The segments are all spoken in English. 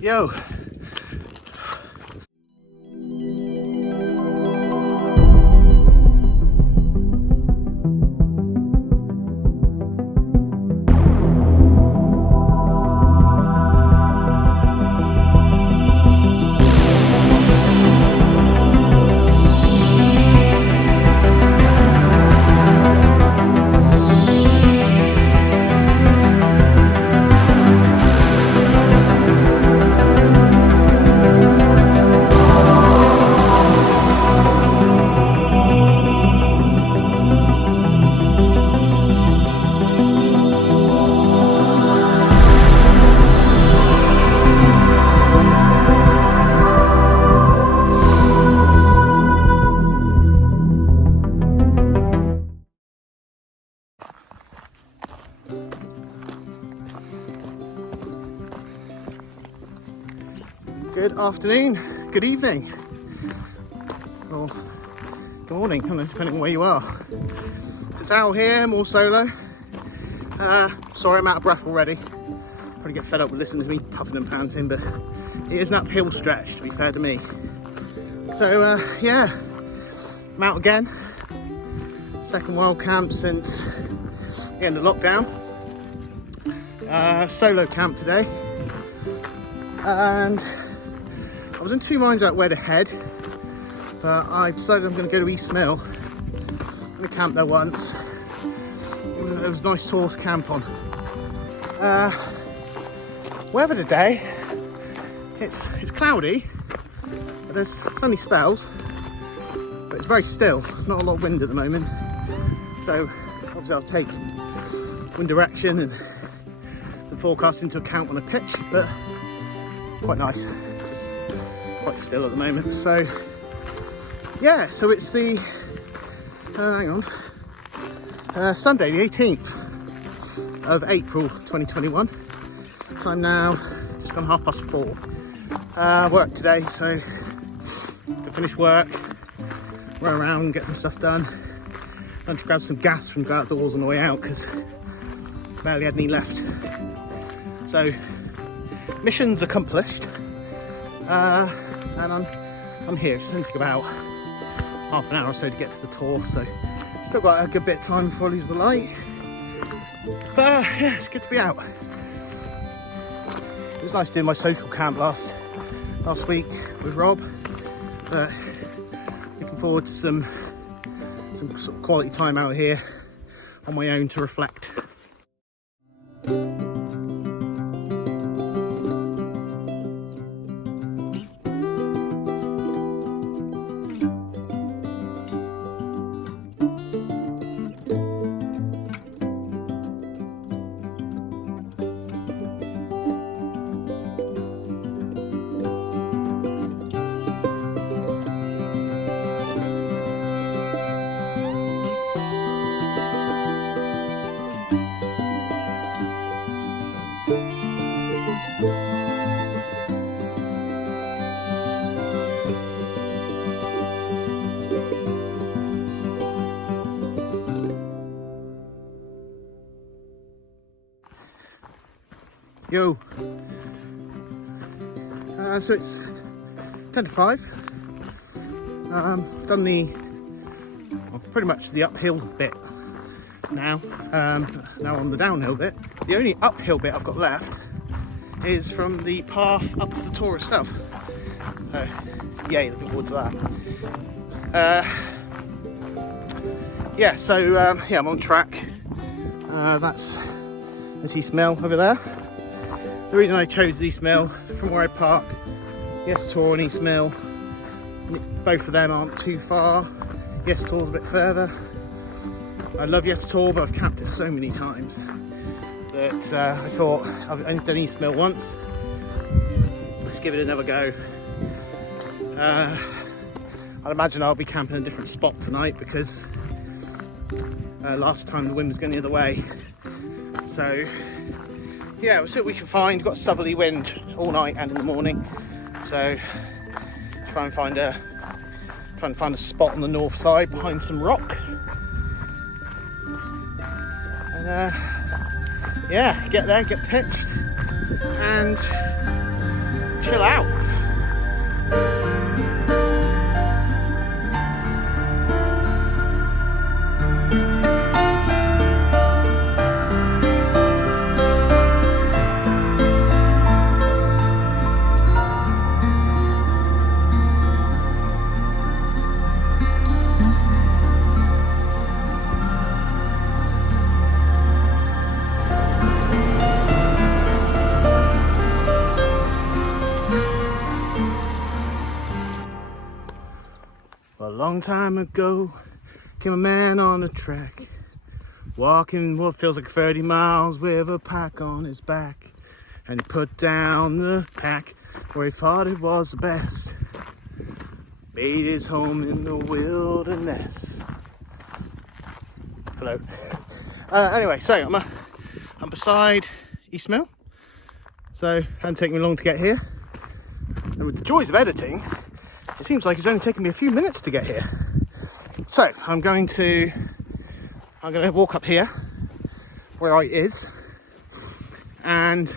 Yo. Good afternoon, good evening, or good morning, I don't know, depending on where you are. It's Al here, more solo. Sorry I'm out of breath already. Probably get fed up with listening to me puffing and panting, but it is an uphill stretch, to be fair to me. So yeah, I'm out again. Second wild camp since the end of lockdown. Solo camp today. And I was in two minds about where to head, but I decided I'm going to go to East Mill. I'm going to camp there once. There was a nice Tor to camp on. Weather today, it's cloudy, but there's sunny spells, but it's very still, not a lot of wind at the moment. So obviously I'll take wind direction and the forecast into account when I pitch, but quite nice, just quite still at the moment. So yeah, so it's the Sunday the 18th of April 2021. Time now just gone 4:30. Work today, so to finish work, run around and get some stuff done. I'm to grab some gas from go outdoors on the way out because barely had any left. So mission's accomplished, and I'm here. It's going to take about half an hour or so to get to the Tor, so still got a good bit of time before I lose the light. But yeah, it's good to be out. It was nice doing my social camp last week with Rob, but looking forward to some sort of quality time out here on my own to reflect. Yo, so it's 10 to 5. I've done pretty much the uphill bit now. Now on the downhill bit. The only uphill bit I've got left is from the path up to the Tor itself. Yay, looking forward to that. Yeah, so yeah, I'm on track. That's East Mill over there. The reason I chose East Mill, from where I park, Yes Tor and East Mill, both of them aren't too far. Yes Tor's a bit further. I love Yes Tor, but I've camped it so many times that I thought, I've only done East Mill once, let's give it another go. I'd imagine I'll be camping in a different spot tonight because last time the wind was going the other way. So yeah, we'll see what we can find. We've got southerly wind all night and in the morning, so try and find a spot on the north side behind some rock, and yeah, get there, get pitched, and chill out. A long time ago, came a man on a track, walking what feels like 30 miles with a pack on his back. And he put down the pack where he thought it was the best, made his home in the wilderness. Hello. Anyway, so I'm beside East Mill, so it hasn't taken me long to get here. And with the joys of editing, it seems like it's only taken me a few minutes to get here. So I'm going to walk up here where I is and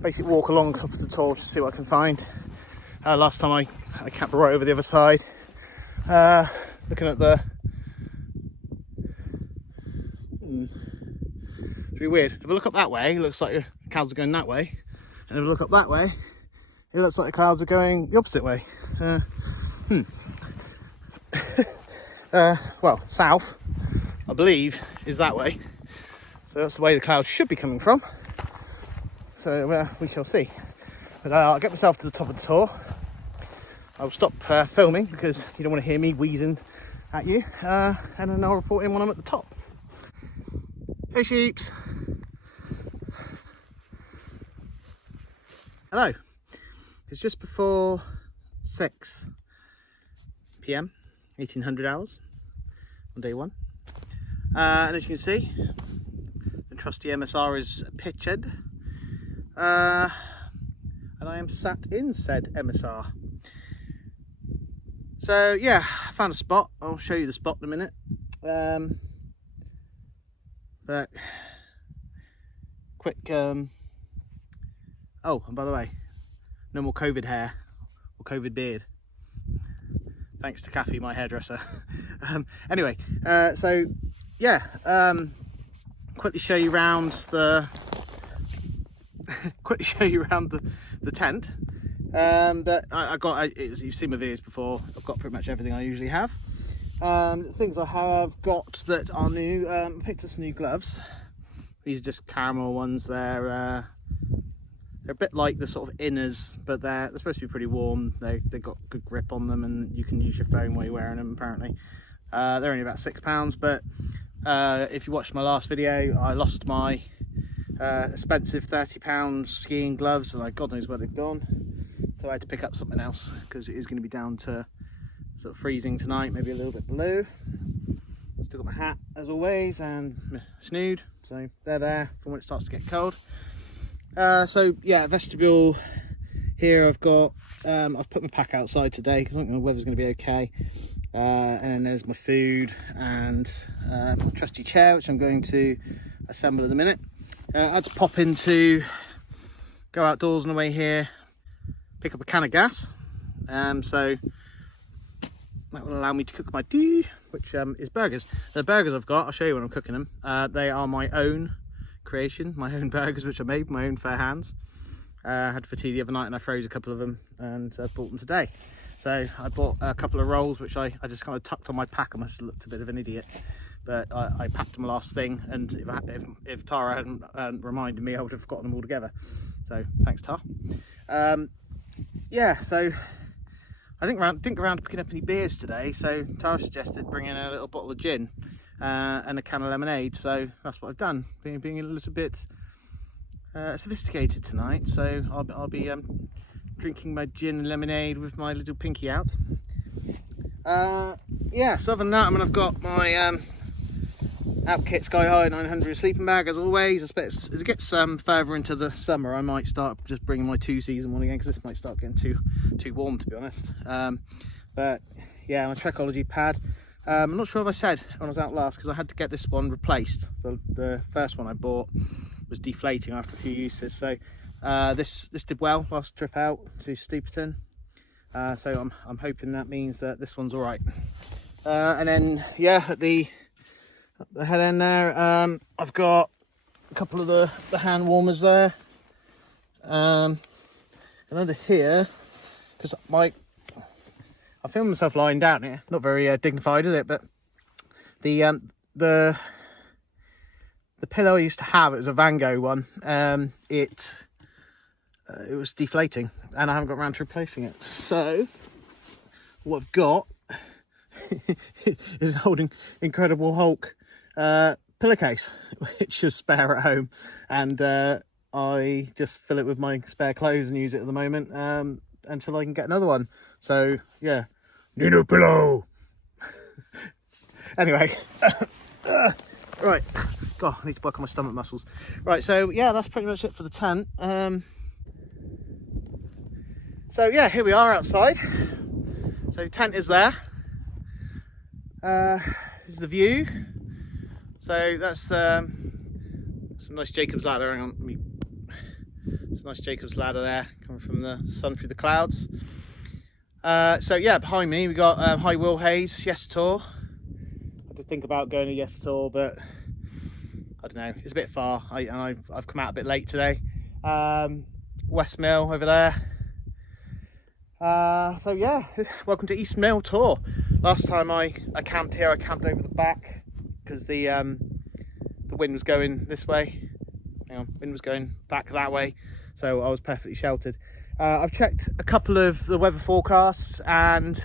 basically walk along top of the Tor to see what I can find. Last time I camped right over the other side, looking at the it's really weird. If I look up that way, it looks like the clouds are going that way, and if I look up that way, it looks like the clouds are going the opposite way. Well, south, I believe, is that way. So that's the way the clouds should be coming from. So we shall see. But I'll get myself to the top of the Tor. I'll stop filming because you don't want to hear me wheezing at you. And then I'll report in when I'm at the top. Hey sheeps. Hello. It's just before 6 PM, 1800 hours on day one. And as you can see, the trusty MSR is pitched. And I am sat in said MSR. So yeah, I found a spot. I'll show you the spot in a minute. But quick, oh, and by the way, no more COVID hair or COVID beard. Thanks to Kathy, my hairdresser. Anyway, so yeah, quickly show you around the the tent. That I got. You've seen my videos before. I've got pretty much everything I usually have. Things I have got that are new. I picked up some new gloves. These are just caramel ones. They're a bit like the sort of inners, but they're supposed to be pretty warm. They've got good grip on them, and you can use your phone while you're wearing them, apparently. They're only about £6, but if you watched my last video, I lost my expensive £30 skiing gloves, and God knows where they've gone. So I had to pick up something else, because it is going to be down to sort of freezing tonight, maybe a little bit below. Still got my hat, as always, and my snood, so they're there for when it starts to get cold. So yeah, vestibule here. I've got I've put my pack outside today because I think the weather's going to be okay. And then there's my food and my trusty chair, which I'm going to assemble in a minute. I had to pop go outdoors on the way here, pick up a can of gas. So that will allow me to cook my tea, which is burgers. The burgers I've got, I'll show you when I'm cooking them. They are my own creation, my own burgers, which I made with my own fair hands. I had for tea the other night and I froze a couple of them and bought them today. So I bought a couple of rolls, which I just kind of tucked on my pack. I must have looked a bit of an idiot, but I packed them last thing, and if Tara hadn't reminded me, I would have forgotten them all together. So thanks, Tara. Yeah, so I didn't go around picking up any beers today, so Tara suggested bringing a little bottle of gin and a can of lemonade, so that's what I've done, being a little bit sophisticated tonight. So I'll be drinking my gin and lemonade with my little pinky out. Yeah, so other than that, I've got my Outkit Sky High 900 sleeping bag, as always. I expect as it gets further into the summer, I might start just bringing my 2-season one again, because this might start getting too warm, to be honest. But yeah, my Trekology pad. I'm not sure if I said when I was out last, because I had to get this one replaced. The first one I bought was deflating after a few uses, so This did well last trip out to Steeperton, so I'm hoping that means that this one's all right. And then yeah, at the head end there, I've got a couple of the hand warmers there, and under here, because I filmed myself lying down here, not very dignified, is it? But the pillow I used to have, it was a Van Gogh one. It was deflating, and I haven't got around to replacing it. So what I've got is an old Incredible Hulk pillowcase, which is spare at home, and I just fill it with my spare clothes and use it at the moment until I can get another one. So yeah, need a pillow. Anyway, right, God, I need to work on my stomach muscles. Right, so yeah, that's pretty much it for the tent. So yeah, here we are outside. So tent is there. This is the view. So that's some nice Jacob's ladder. Hang on, it's a nice Jacob's ladder there, coming from the sun through the clouds. So yeah, behind me we got High Will Hayes Yes Tor. I did think about going to Yes Tor, but I don't know, it's a bit far. I've come out a bit late today. West Mill over there. So yeah, welcome to East Mill Tor. Last time I camped here, I camped over the back because the wind was going this way. Hang on, wind was going back that way, so I was perfectly sheltered. I've checked a couple of the weather forecasts, and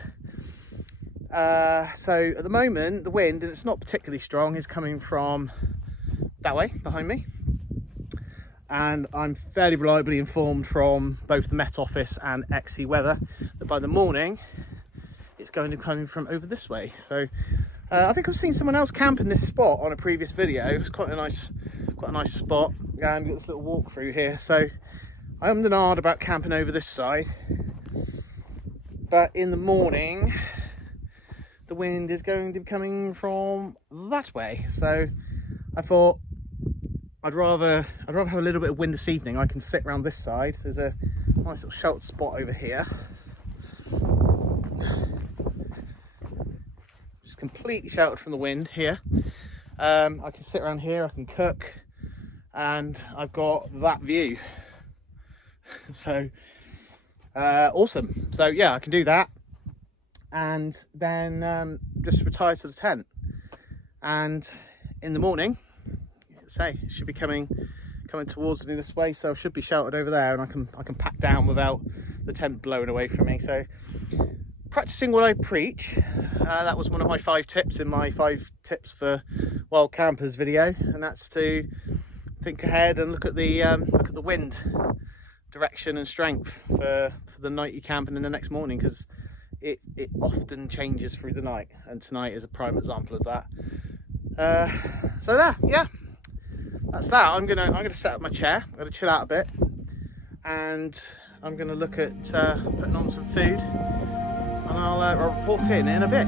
so at the moment the wind, and it's not particularly strong, is coming from that way behind me, and I'm fairly reliably informed from both the Met Office and XE Weather that by the morning it's going to be coming from over this way. So I think I've seen someone else camp in this spot on a previous video. It's quite a nice spot, and we've got this little walk through here. So I'm hard about camping over this side, but in the morning the wind is going to be coming from that way. So I thought I'd rather have a little bit of wind this evening. I can sit around this side. There's a nice little sheltered spot over here, just completely sheltered from the wind here. I can sit around here, I can cook, and I've got that view. So awesome. So yeah, I can do that, and then just retire to the tent, and in the morning, say, it should be coming towards me this way, so I should be sheltered over there, and I can pack down without the tent blowing away from me. So practicing what I preach, that was one of my 5 tips in my 5 tips for wild campers video, and that's to think ahead and look at the wind direction and strength for the night you camp and in the next morning, because it often changes through the night, and tonight is a prime example of that. So there, yeah, that's that. I'm gonna set up my chair, I'm gonna chill out a bit, and I'm gonna look at putting on some food, and I'll report in a bit.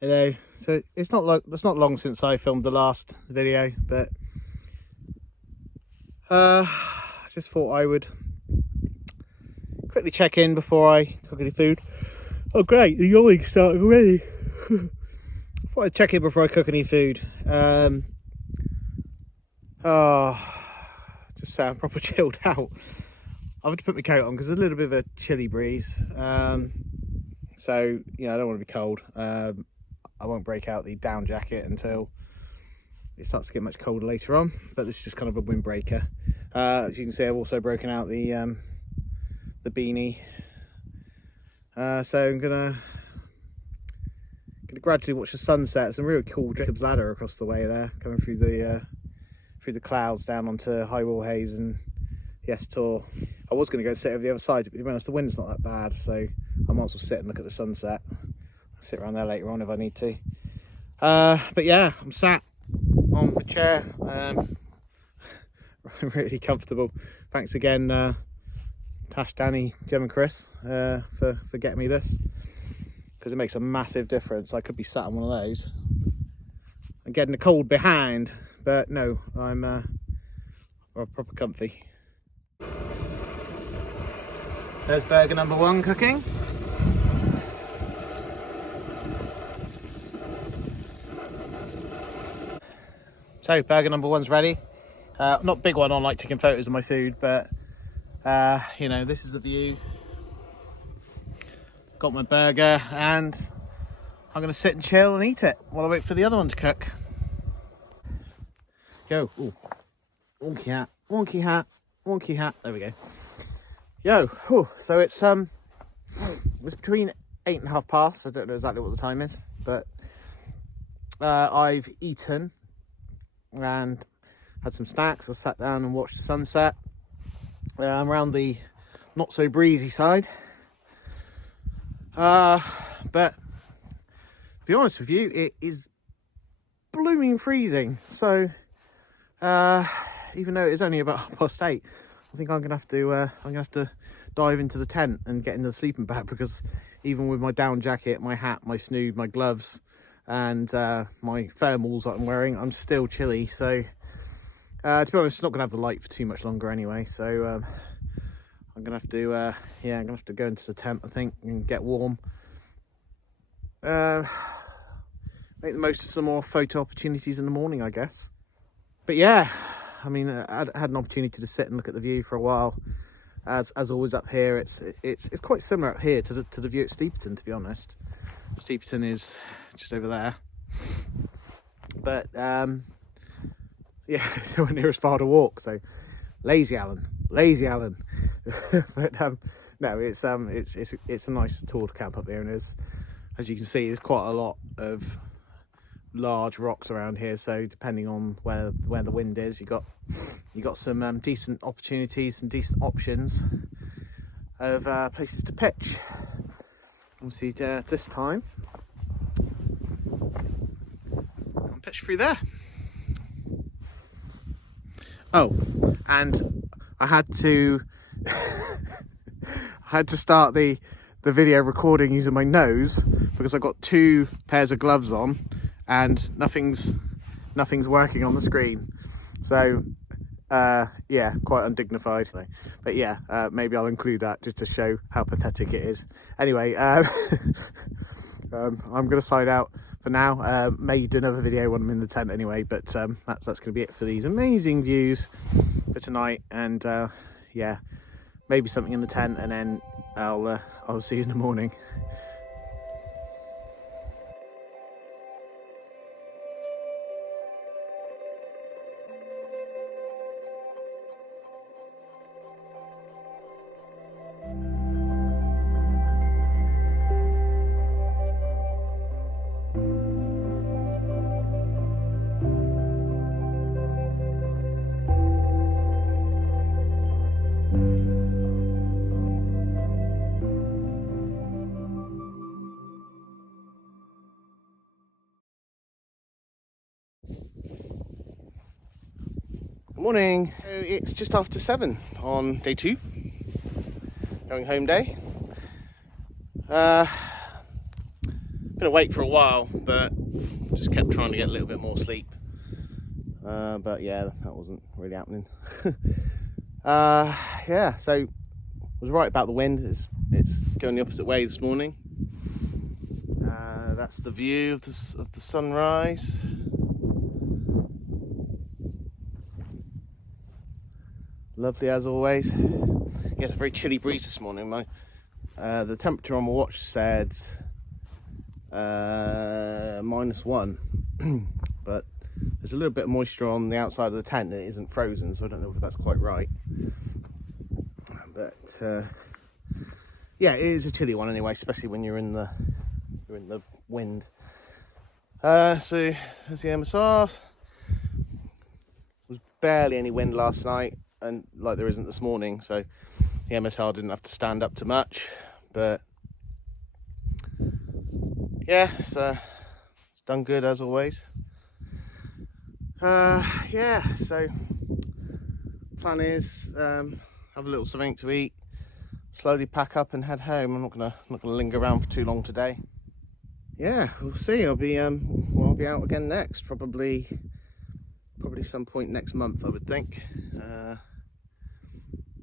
Hello. So it's not long since I filmed the last video, but I just thought I would quickly check in before I cook any food. Oh great, the yawning starting already. Thought I'd check in before I cook any food. Just sound proper chilled out. I've had to put my coat on because there's a little bit of a chilly breeze. So yeah, I don't want to be cold. I won't break out the down jacket until it starts to get much colder later on, but this is just kind of a windbreaker. As you can see, I've also broken out the beanie. So I'm gonna gradually watch the sunset. Some really cool Jacob's Ladder across the way there, coming through the clouds down onto High Wall Haze and Mill Tor. I was going to go sit over the other side, but to be honest, the wind's not that bad, so I might as well sit and look at the sunset. I'll sit around there later on if I need to. But yeah, I'm sat on the chair, really comfortable. Thanks again, Tash, Danny, Jem and Chris, for getting me this, because it makes a massive difference. I could be sat on one of those and getting the cold behind, but no, I'm proper comfy. There's burger number 1 cooking. So burger number 1's ready. Not big one on like taking photos of my food, but you know, this is the view. Got my burger and I'm gonna sit and chill and eat it while I wait for the other one to cook. Yo, ooh. Wonky hat, wonky hat, wonky hat. There we go. Yo, whew. So it's between 8:30 past. I don't know exactly what the time is, but I've eaten and had some snacks. I sat down and watched the sunset. I'm around the not so breezy side, but to be honest with you, it is blooming freezing. So even though it's only about 8:30, I think I'm gonna have to dive into the tent and get into the sleeping bag, because even with my down jacket, my hat, my snood, my gloves, and my thermals that I'm wearing, I'm still chilly. So to be honest, it's not gonna have the light for too much longer anyway. So I'm gonna have to I'm gonna have to go into the tent, I think, and get warm. Make the most of some more photo opportunities in the morning, I guess. But yeah, I mean, I had an opportunity to sit and look at the view for a while. As always up here, it's quite similar up here to the view at Steeperton, to be honest. Steeperton is just over there, but yeah, it's nowhere near as far to walk. So lazy Alan. But no, it's a nice tour to camp up here, and as you can see, there's quite a lot of large rocks around here. So depending on where the wind is, you got some decent opportunities and decent options of places to pitch. Obviously, this time I'll pitch through there. Oh, and I had to start the video recording using my nose, because I've got 2 pairs of gloves on and nothing's working on the screen. So yeah, quite undignified. But yeah, maybe I'll include that just to show how pathetic it is. Anyway, I'm gonna sign out for now. May do another video when I'm in the tent anyway, but that's gonna be it for these amazing views for tonight. And yeah, maybe something in the tent, and then I'll see you in the morning. Morning. So it's just after 7 on day 2, going home day. Been awake for a while, but just kept trying to get a little bit more sleep. But yeah, that wasn't really happening. Yeah, so was right about the wind. It's going the opposite way this morning. That's the view of the sunrise. Lovely as always. Yeah, it's a very chilly breeze this morning. The temperature on my watch said -1, but there's a little bit of moisture on the outside of the tent and it isn't frozen, so I don't know if that's quite right. But yeah, it is a chilly one anyway, especially when you're in the wind. So there's the MSR. There was barely any wind last night, and like there isn't this morning, so the MSR didn't have to stand up too much. But yeah, so it's done good as always. Yeah, so plan is have a little something to eat, slowly pack up and head home. I'm not gonna linger around for too long today. Yeah, we'll see. I'll be out again next, probably some point next month, I would think.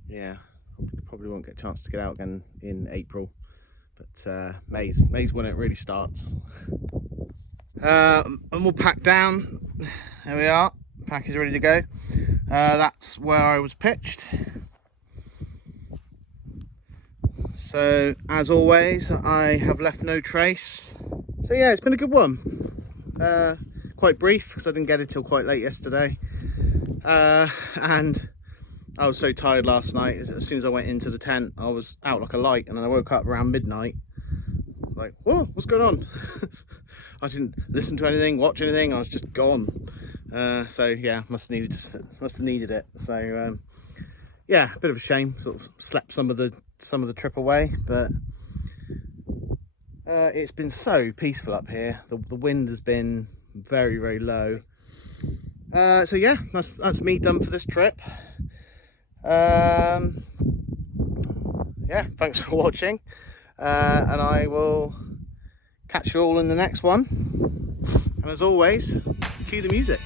Yeah, probably won't get a chance to get out again in April, but May's when it really starts. And we'll pack down. There we are. Pack is ready to go. That's where I was pitched. So as always, I have left no trace. So yeah, it's been a good one. Quite brief because I didn't get it till quite late yesterday, and I was so tired last night. As soon as I went into the tent, I was out like a light, and then I woke up around midnight. Like, whoa, what's going on? I didn't listen to anything, watch anything. I was just gone. So yeah, must have needed it. So yeah, a bit of a shame. Sort of slept some of the trip away, but it's been so peaceful up here. The wind has been very, very low. So yeah, that's me done for this trip. Yeah, thanks for watching, and I will catch you all in the next one. And as always, cue the music.